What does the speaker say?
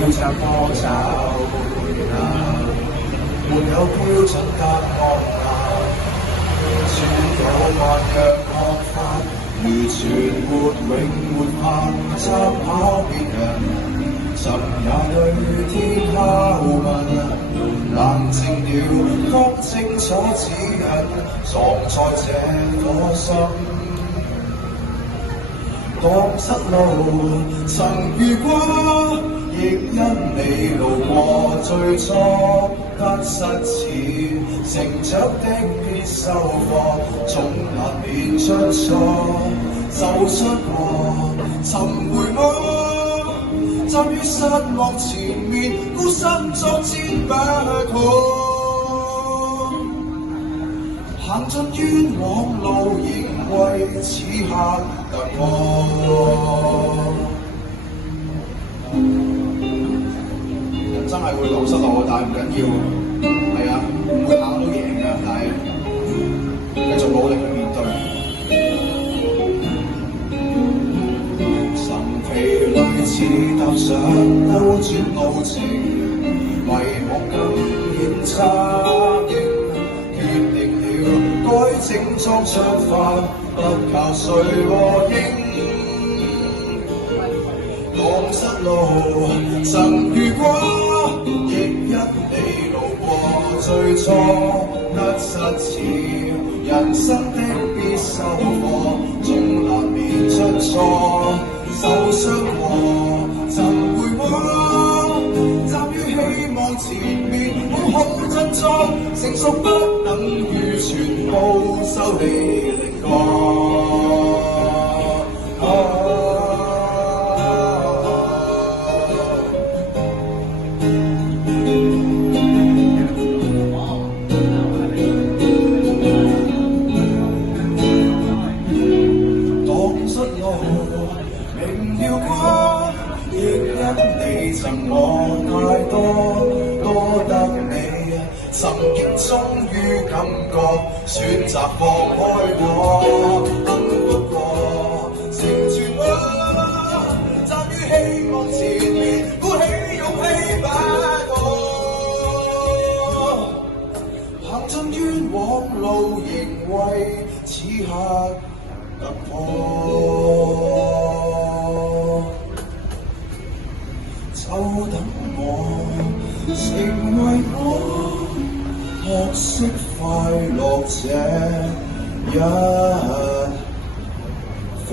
要怎麼找答？沒有標準答案啊！只有萬樣看法，如存活永沒法參考別人。神也對天敲問，冷靜了方清楚指引，藏在這顆心。當失路曾遇過，亦因你路過，最初得失似成長的必修課，總難免出錯，走出過，尋回我，站於失望前面，孤身作戰不可。行盡冤枉路，仍為此刻突破。人真係會流失落，但係唔緊要，係啊，唔會行到贏㗎，但係繼續努力去面對。神疲累似踏上兜轉路程，迷惘更顯差勁。改正裝出發，不靠誰和應。當失路曾遇過，亦因你路過，最初得失似人生的必修課，總難免出錯，受傷過曾回望，站於希望前面，好好振作，成熟不等於全部收起力過。當失路明了過，亦因你贈我太多，多得你曾經終於感覺選擇放開我，幸福過成全我，站於希望前面，鼓起勇氣不可，行盡冤枉路，仍為此刻突破。就等我成為我，學識快樂這一課。